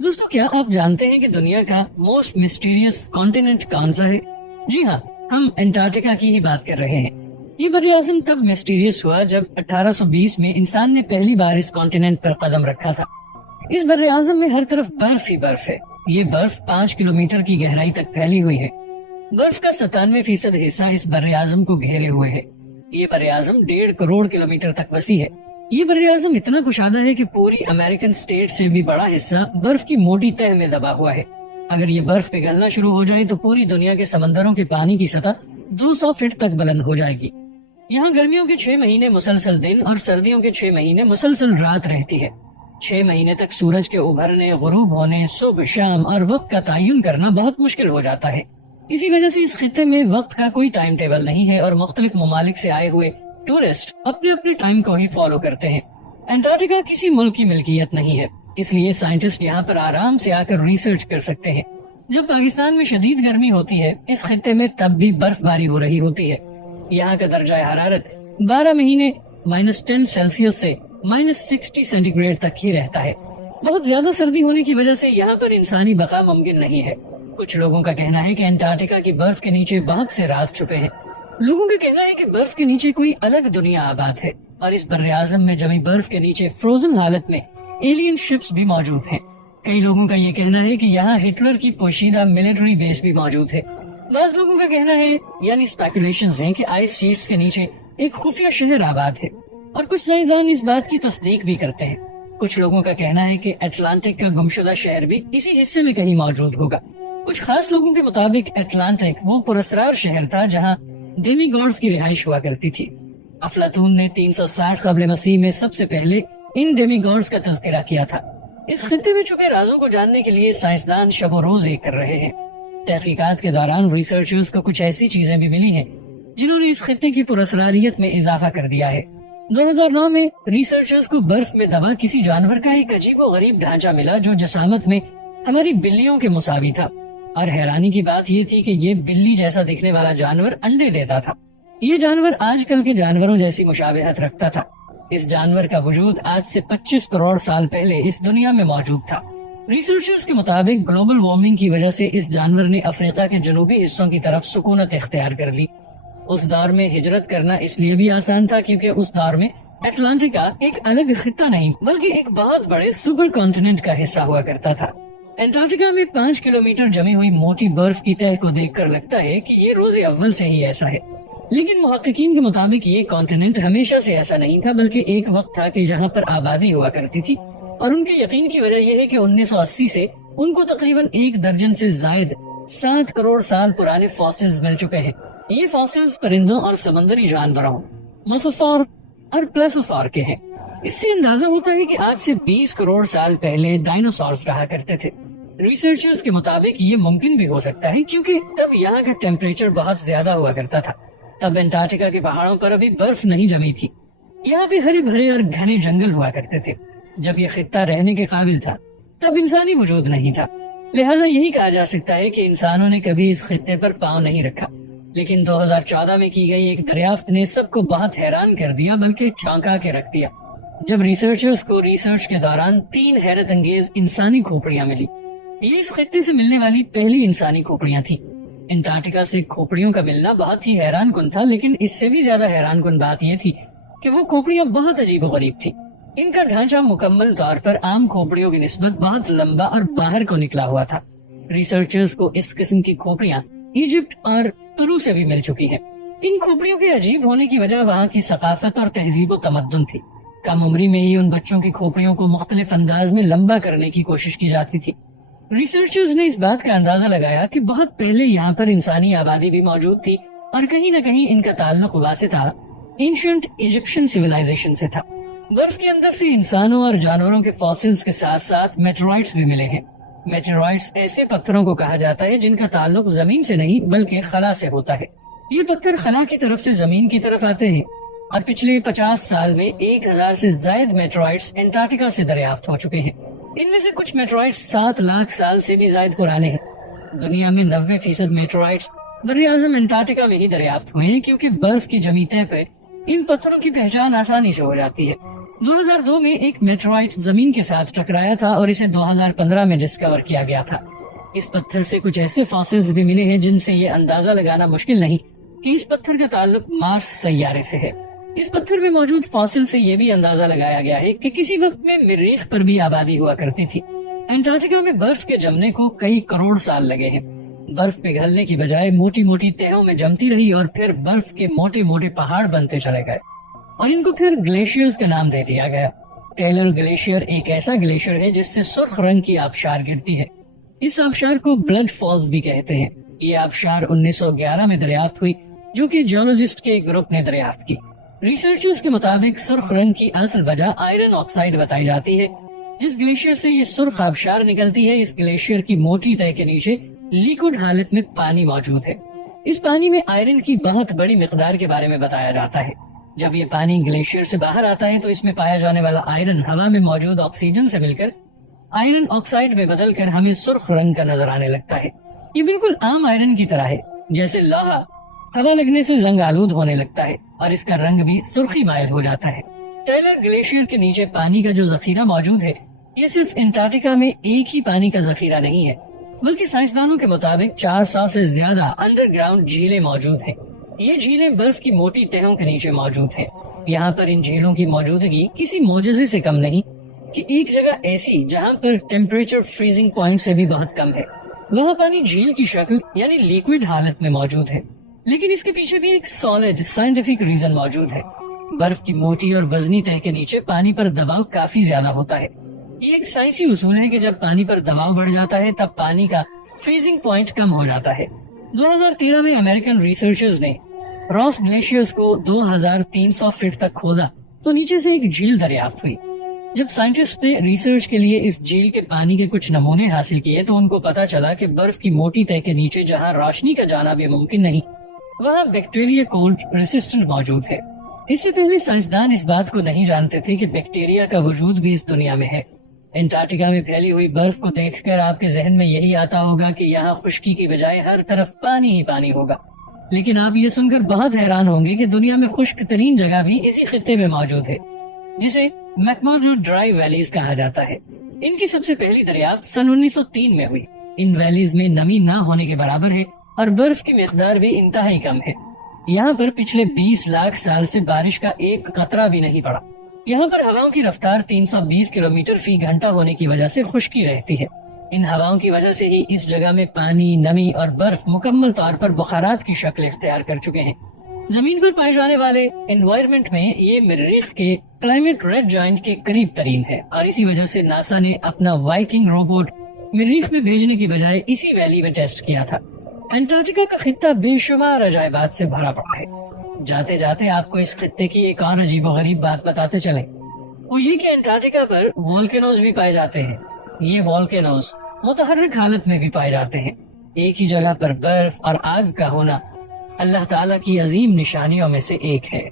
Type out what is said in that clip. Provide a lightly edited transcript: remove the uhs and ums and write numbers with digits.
دوستو، کیا آپ جانتے ہیں کہ دنیا کا موسٹ مسٹیریس کانٹیننٹ کون سا ہے؟ جی ہاں، ہم انٹارکٹیکا کی ہی بات کر رہے ہیں۔ یہ بر اعظم تب مسٹیریس ہوا جب 1820 میں انسان نے پہلی بار اس کانٹیننٹ پر قدم رکھا تھا۔ اس بر اعظم میں ہر طرف برف ہی برف ہے۔ یہ برف 5 کلومیٹر کی گہرائی تک پھیلی ہوئی ہے۔ برف کا 97% حصہ اس بر اعظم کو گھیرے ہوئے ہے۔ یہ بر اعظم 1.5 کروڑ کلومیٹر تک وسیع ہے۔ یہ بر اعظم اتنا کشادہ ہے کہ پوری امریکن اسٹیٹ سے بھی بڑا حصہ برف کی موٹی تہ میں دبا ہوا ہے۔ اگر یہ برف پگھلنا شروع ہو جائے تو پوری دنیا کے سمندروں کے پانی کی سطح 200 فٹ تک بلند ہو جائے گی۔ یہاں گرمیوں کے 6 مہینے مسلسل دن اور سردیوں کے 6 مہینے مسلسل رات رہتی ہے۔ 6 مہینے تک سورج کے ابھرنے، غروب ہونے، صبح شام اور وقت کا تعین کرنا بہت مشکل ہو جاتا ہے۔ اسی وجہ سے اس خطے میں وقت کا کوئی ٹائم ٹیبل نہیں ہے اور مختلف ممالک سے آئے ہوئے ٹورسٹ اپنے اپنے ٹائم کو ہی فالو کرتے ہیں۔ انٹارکٹیکا کسی ملک کی ملکیت نہیں ہے، اس لیے سائنٹسٹ یہاں پر آرام سے آ کر ریسرچ کر سکتے ہیں۔ جب پاکستان میں شدید گرمی ہوتی ہے، اس خطے میں تب بھی برف باری ہو رہی ہوتی ہے۔ یہاں کا درجہ حرارت 12 مہینے -10 سیلسیس سے -60 سینٹی گریڈ تک ہی رہتا ہے۔ بہت زیادہ سردی ہونے کی وجہ سے یہاں پر انسانی بقا ممکن نہیں ہے۔ کچھ لوگوں کا کہنا ہے کہ انٹارکٹیکا کی برف کے نیچے بہت سے راز چھپے ہیں۔ لوگوں کا کہنا ہے کہ برف کے نیچے کوئی الگ دنیا آباد ہے اور اس بر اعظم میں جمی برف کے نیچے فروزن حالت میں ایلین شپس بھی موجود ہیں۔ کئی لوگوں کا یہ کہنا ہے کہ یہاں ہٹلر کی پوشیدہ ملٹری بیس بھی موجود ہے۔ بعض لوگوں کا کہنا ہے، یعنی اسپیکولیشنز ہیں، کہ آئس شیٹس کے نیچے ایک خفیہ شہر آباد ہے، اور کچھ سائنسدان اس بات کی تصدیق بھی کرتے ہیں۔ کچھ لوگوں کا کہنا ہے کہ اٹلانٹک کا گمشدہ شہر بھی اسی حصے میں کہیں موجود ہوگا۔ کچھ خاص لوگوں کے مطابق اٹلانٹک وہ پراسرار شہر تھا جہاں ڈیمی گاڈز کی رہائش ہوا کرتی تھی۔ افلاطون نے 360 قبل مسیح میں سب سے پہلے ان ڈیمی گاڈز کا تذکرہ کیا تھا۔ اس خطے میں چھپے رازوں کو جاننے کے لیے سائنسدان شب و روز ایک کر رہے ہیں۔ تحقیقات کے دوران ریسرچرز کو کچھ ایسی چیزیں بھی ملی ہیں جنہوں نے اس خطے کی پراسراریت میں اضافہ کر دیا ہے۔ 2009 میں ریسرچرز کو برف میں دبا کسی جانور کا ایک عجیب و غریب ڈھانچہ ملا جو جسامت میں ہماری بلیوں کے مساوی تھا، اور حیرانی کی بات یہ تھی کہ یہ بلی جیسا دکھنے والا جانور انڈے دیتا تھا۔ یہ جانور آج کل کے جانوروں جیسی مشابہت رکھتا تھا۔ اس جانور کا وجود آج سے 25 کروڑ سال پہلے اس دنیا میں موجود تھا۔ ریسرچرز کے مطابق گلوبل وارمنگ کی وجہ سے اس جانور نے افریقہ کے جنوبی حصوں کی طرف سکونت اختیار کر لی۔ اس دور میں ہجرت کرنا اس لیے بھی آسان تھا کیونکہ اس دور میں اٹلانٹکا ایک الگ خطہ نہیں بلکہ ایک بہت بڑے سپر کانٹیننٹ کا حصہ ہوا کرتا تھا۔ انٹارکٹیکا میں 5 کلومیٹر جمی ہوئی موٹی برف کی تہ کو دیکھ کر لگتا ہے کہ یہ روز اول سے ہی ایسا ہے، لیکن محققین کے مطابق یہ کانٹیننٹ ہمیشہ سے ایسا نہیں تھا، بلکہ ایک وقت تھا کہ جہاں پر آبادی ہوا کرتی تھی، اور ان کے یقین کی وجہ یہ ہے کہ 1980 سے ان کو تقریباً 1 درجن سے زائد 7 کروڑ سال پرانے فاسلز مل چکے ہیں۔ یہ فاسلز پرندوں اور سمندری جانوروں موساسور اور پلیسوسور کے ہیں۔ اس سے اندازہ ہوتا ہے کہ آج سے 20 کروڑ سال پہلے ڈائنوسورز رہا کرتے تھے۔ ریسرچرز کے مطابق یہ ممکن بھی ہو سکتا ہے کیونکہ تب یہاں کا ٹیمپریچر بہت زیادہ ہوا کرتا تھا۔ تب انٹارکٹیکا کے پہاڑوں پر ابھی برف نہیں جمی تھی۔ یہاں پہ ہرے بھرے اور گھنے جنگل ہوا کرتے تھے۔ جب یہ خطہ رہنے کے قابل تھا تب انسانی وجود نہیں تھا، لہذا یہی کہا جا سکتا ہے کہ انسانوں نے کبھی اس خطے پر پاؤں نہیں رکھا۔ لیکن 2014 میں کی گئی ایک دریافت نے سب کو بہت حیران کر دیا، بلکہ چونکا کے رکھ دیا، جب ریسرچرز کو ریسرچ کے دوران 3 حیرت انگیز انسانی کھوپڑیاں ملی۔ یہ اس خطے سے ملنے والی پہلی انسانی کھوپڑیاں تھیں۔ انٹارکٹیکا سے کھوپڑیوں کا ملنا بہت ہی حیران کن تھا، لیکن اس سے بھی زیادہ حیران کن بات یہ تھی کہ وہ کھوپڑیاں بہت عجیب و غریب تھیں۔ ان کا ڈھانچہ مکمل طور پر عام کھوپڑیوں کی نسبت بہت لمبا اور باہر کو نکلا ہوا تھا۔ ریسرچرز کو اس قسم کی کھوپڑیاں ایجپٹ اور پرو سے بھی مل چکی ہیں۔ ان کھوپڑیوں کے عجیب ہونے کی وجہ وہاں کی ثقافت اور تہذیب و تمدن تھی۔ کم عمری میں ہی ان بچوں کی کھوپڑیوں کو مختلف انداز میں لمبا کرنے کی کوشش کی جاتی تھی۔ ریسرچرز نے اس بات کا اندازہ لگایا کہ بہت پہلے یہاں پر انسانی آبادی بھی موجود تھی اور کہیں نہ کہیں ان کا تعلق واسطہ اینشنٹ ایجپشن سویلائزیشن سے تھا۔ برف کے اندر سے انسانوں اور جانوروں کے فاسلز کے ساتھ ساتھ میٹرائٹس بھی ملے ہیں۔ میٹرائٹس ایسے پتھروں کو کہا جاتا ہے جن کا تعلق زمین سے نہیں بلکہ خلا سے ہوتا ہے۔ یہ پتھر خلا کی طرف سے زمین کی طرف آتے ہیں، اور پچھلے 50 سال میں 1000 سے زائد میٹرائٹس انٹارکٹیکا سے دریافت ہو چکے ہیں۔ ان میں سے کچھ میٹرائٹس 7 لاکھ سال سے بھی زائد پرانے ہیں۔ دنیا میں 90% میٹرائٹس بر اعظم انٹارکٹیکا میں ہی دریافت ہوئے ہیں، کیونکہ برف کی جمی تہ پہ ان پتھروں کی پہچان آسانی سے ہو جاتی ہے۔ 2002 میں ایک میٹرائٹ زمین کے ساتھ ٹکرایا تھا اور اسے 2015 میں ڈسکور کیا گیا تھا۔ اس پتھر سے کچھ ایسے فاسلز بھی ملے ہیں جن سے یہ اندازہ لگانا مشکل نہیں کہ اس پتھر کا تعلق مارس سیارے سے ہے۔ اس پتھر میں موجود فاسل سے یہ بھی اندازہ لگایا گیا ہے کہ کسی وقت میں مریخ پر بھی آبادی ہوا کرتی تھی۔ انٹارکٹیکا میں برف کے جمنے کو کئی کروڑ سال لگے ہیں۔ برف پگھلنے کی بجائے موٹی موٹی تہوں میں جمتی رہی اور پھر برف کے موٹے موٹے پہاڑ بنتے چلے گئے اور ان کو پھر گلیشیئرز کا نام دے دیا گیا۔ ٹیلر گلیشیئر ایک ایسا گلیشیئر ہے جس سے سرخ رنگ کی آبشار گرتی ہے۔ اس آبشار کو بلڈ فالز بھی کہتے ہیں۔ یہ آبشار 1911 میں دریافت ہوئی، جو کہ جیولوجسٹ کے گروپ نے دریافت کی۔ ریسرچرز کے مطابق سرخ رنگ کی اصل وجہ آئرن آکسائڈ بتائی جاتی ہے۔ جس گلیشیئر سے یہ سرخ آبشار نکلتی ہے، اس گلیشیئر کی موٹی تہہ کے نیچے لیکوڈ حالت میں پانی موجود ہے۔ اس پانی میں آئرن کی بہت بڑی مقدار کے بارے میں بتایا جاتا ہے۔ جب یہ پانی گلیشیئر سے باہر آتا ہے تو اس میں پایا جانے والا آئرن ہوا میں موجود آکسیجن سے مل کر آئرن آکسائڈ میں بدل کر ہمیں سرخ رنگ کا نظر آنے لگتا ہے۔ یہ بالکل عام آئرن کی طرح ہے، جیسے لوہا ہوا لگنے سے زنگ آلود ہونے لگتا ہے اور اس کا رنگ بھی سرخی مائل ہو جاتا ہے۔ ٹیلر گلیشیئر کے نیچے پانی کا جو ذخیرہ موجود ہے، یہ صرف انٹارکٹیکا میں ایک ہی پانی کا ذخیرہ نہیں ہے، بلکہ سائنسدانوں کے مطابق 400 سے زیادہ انڈر گراؤنڈ جھیلیں موجود ہیں۔ یہ جھیلیں برف کی موٹی تہوں کے نیچے موجود ہیں۔ یہاں پر ان جھیلوں کی موجودگی کسی معجزے سے کم نہیں کہ ایک جگہ ایسی جہاں پر ٹیمپریچر فریزنگ پوائنٹ سے بھی بہت کم ہے، وہاں پانی جھیل کی شکل یعنی لیکوڈ حالت میں موجود ہے۔ لیکن اس کے پیچھے بھی ایک سالڈ سائنٹیفک ریزن موجود ہے۔ برف کی موٹی اور وزنی تہہ کے نیچے پانی پر دباؤ کافی زیادہ ہوتا ہے۔ یہ ایک سائنسی اصول ہے کہ جب پانی پر دباؤ بڑھ جاتا ہے تب پانی کا فریزنگ پوائنٹ کم ہو جاتا ہے۔ 2013 میں امریکن ریسرچرز نے راس گلیشیئرز کو 2300 فٹ تک کھودا تو نیچے سے ایک جھیل دریافت ہوئی۔ جب سائنٹسٹ نے ریسرچ کے لیے اس جھیل کے پانی کے کچھ نمونے حاصل کیے تو ان کو پتا چلا کہ برف کی موٹی تہہ کے نیچے جہاں روشنی کا جانا بھی ممکن نہیں، وہاں بیکٹیریا کولڈ ریسسٹنٹ موجود ہے۔ اس سے پہلے سائنسدان اس بات کو نہیں جانتے تھے کہ بیکٹیریا کا وجود بھی اس دنیا میں ہے۔ انٹارکٹیکا میں پھیلی ہوئی برف کو دیکھ کر آپ کے ذہن میں یہی آتا ہوگا کہ یہاں خشکی کی بجائے ہر طرف پانی ہی پانی ہوگا، لیکن آپ یہ سن کر بہت حیران ہوں گے کہ دنیا میں خشک ترین جگہ بھی اسی خطے میں موجود ہے، جسے میکمرڈو ڈرائی ویلیز کہا جاتا ہے۔ ان کی سب سے پہلی دریافت سن 1903 میں ہوئی۔ ان ویلیز میں نمی نہ ہونے کے برابر ہے اور برف کی مقدار بھی انتہائی کم ہے۔ یہاں پر پچھلے 20 لاکھ سال سے بارش کا ایک قطرہ بھی نہیں پڑا۔ یہاں پر ہواؤں کی رفتار 320 کلومیٹر فی گھنٹہ ہونے کی وجہ سے خشکی رہتی ہے۔ ان ہواؤں کی وجہ سے ہی اس جگہ میں پانی، نمی اور برف مکمل طور پر بخارات کی شکل اختیار کر چکے ہیں۔ زمین پر پائے جانے والے انوائرمنٹ میں یہ مریخ کے کلائمیٹ ریڈ جوائنٹ کے قریب ترین ہے اور اسی وجہ سے ناسا نے اپنا وائکنگ روبوٹ مریخ میں بھیجنے کی بجائے اسی ویلی میں ٹیسٹ کیا تھا۔ انٹارکٹیکا کا خطہ بے شمار عجائبات سے بھرا پڑا ہے۔ جاتے جاتے آپ کو اس خطے کی ایک اور عجیب و غریب بات بتاتے چلیں، وہ یہ کہ انٹارکٹیکا پر والکینوز بھی پائے جاتے ہیں۔ یہ والکینوز متحرک حالت میں بھی پائے جاتے ہیں۔ ایک ہی جگہ پر برف اور آگ کا ہونا اللہ تعالیٰ کی عظیم نشانیوں میں سے ایک ہے۔